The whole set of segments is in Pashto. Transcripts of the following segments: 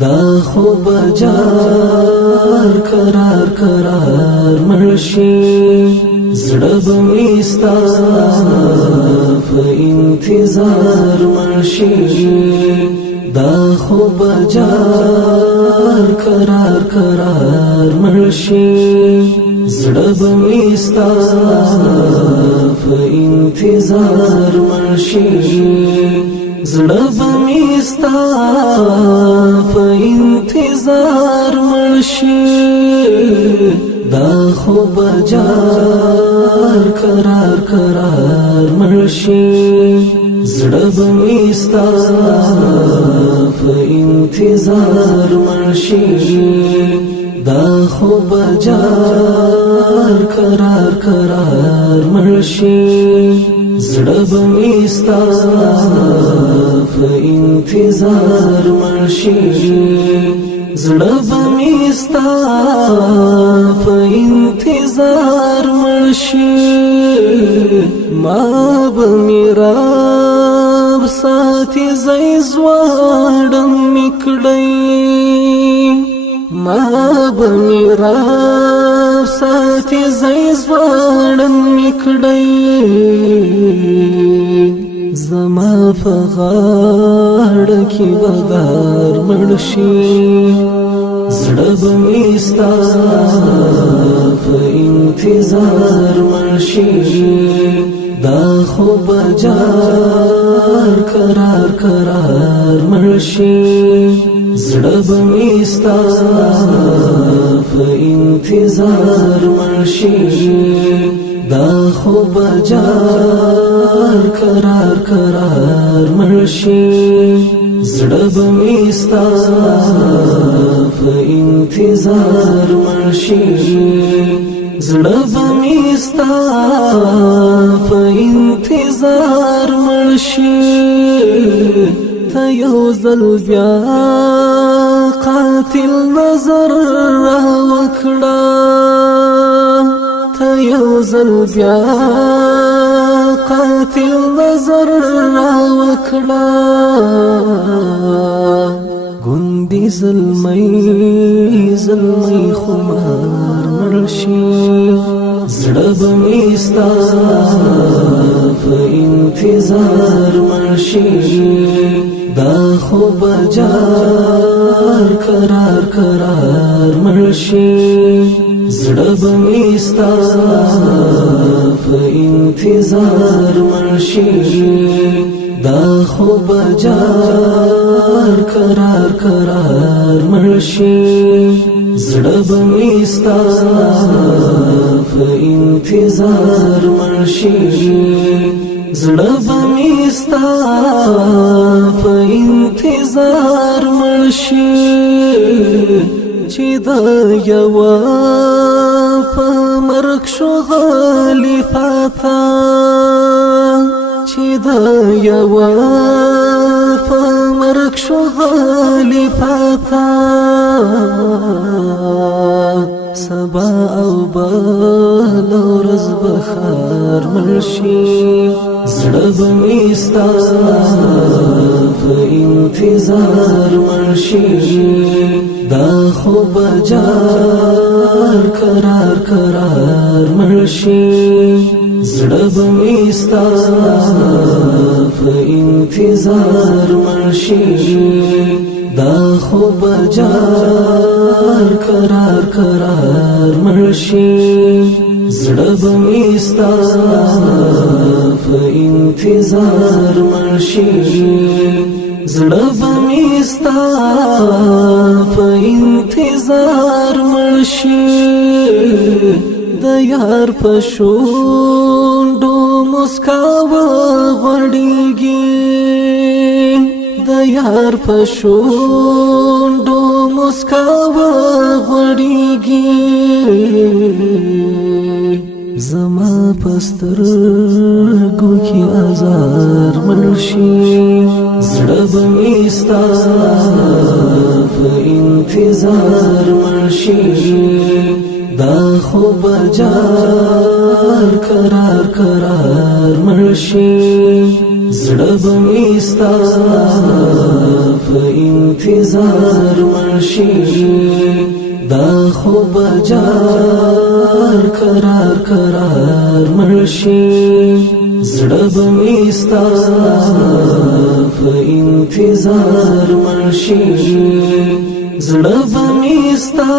دا خو بجار قرار قرار مرشي زړه به مې ستا په انتظار مرشي دا خو بجار قرار قرار مرشي زړه به مې ستا په انتظار مرشي زړه به مې ستا په انتظار مرشي دا خو بجار قرار قرار مرشي زړه به مې ستا په انتظار مرشي دا خو بجار قرار قرار مرشي زړه به مې ستا په انتظار مرشي زړه به مې ستا په انتظار مرشي ما به مې رب ساتي زې زواړم میکړی ما به مې رب ساتي زې زواړم میکړی زما په غاړه کې بدار مرشي زړه به مې ستا په انتظار مرشي دا خو بجار قرار قرار مرشي زړه به مې ستا په انتظار مرشي دا خو بجار قرار قرار مرشي زړه به مې ستا په انتظار مرشي زړه به مې ستا په انتظار مرشي ته یو ځل بیا قاتل نظر را وکړه ته یو ځل بیا قاتل نظر را وکړه ګوندې زلمی خمار مرشي زړه به مې ستا په انتظار مرشي دا خو بجار قرار قرار مرشي زړه به مې ستا په انتظار مرشي دا خو بجار قرار قرار مرشي زړه به مې ستا په انتظار مرشي زړه به مې ستا په انتظار مرشي چې دا یوه په مرګ شو غلی پاته چې دا یوه په مرګ شو غلی پاته سبا او بل ورځ بخار مرشي زړه به مې ستا په انتظار مرشي دا خو بجار قرار قرار مرشي زړه به مې ستا په انتظار مرشي دا خو بجار قرار قرار مرشي زړه به مې ستا په انتظار مرشي زړه به مې ستا په انتظار مرشي د یار په شونډو مسکا وغوړېږي د یار په شونډو مسکا وغوړېږي زما په سترګو کې ازار مرشي زړه به مې ستا په انتظار مرشي دا خو بجار قرار قرار مرشي زړه به مې ستا په انتظار مرشي دا خو بجار قرار قرار مرشي زړه به مې ستا په انتظار مرشي زړه به مې ستا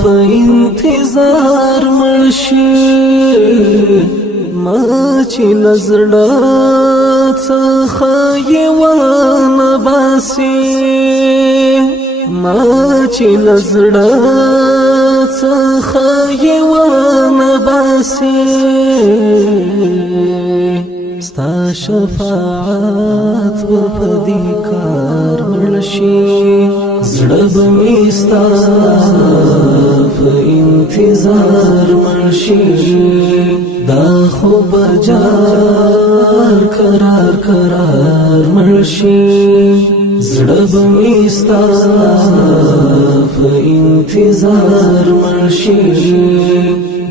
په انتظار مرشي ما چې لزړه څخه یې ونه باسي ما چې لزړه څخه یې ونه باسي ستا شفاعت به په دې کار مړ شي زړه به مې ستا په انتظار مړ شي دا خو بجار قرار قرار مرشي زړه به مې ستا په انتظار مرشي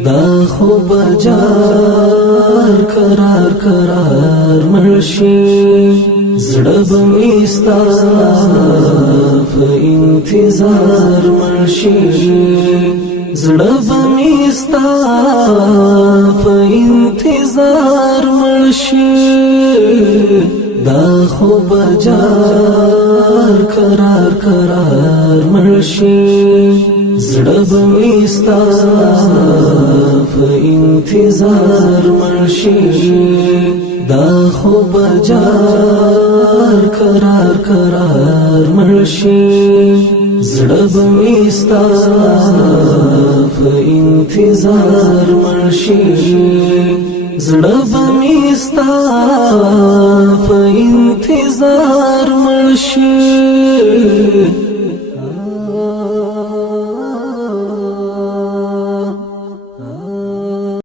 دا خو بجار قرار قرار مرشي زړه به مې ستا په انتظار مرشي زړه به مې ستا په انتظار مرشي دا خو بجار قرار قرار مرشي زړه به مې ستا په انتظار مرشي دا خو بجار قرار قرار مرشي زړه به مې ستا په انتظار مرشي زړه به مې ستا په انتظار مرشي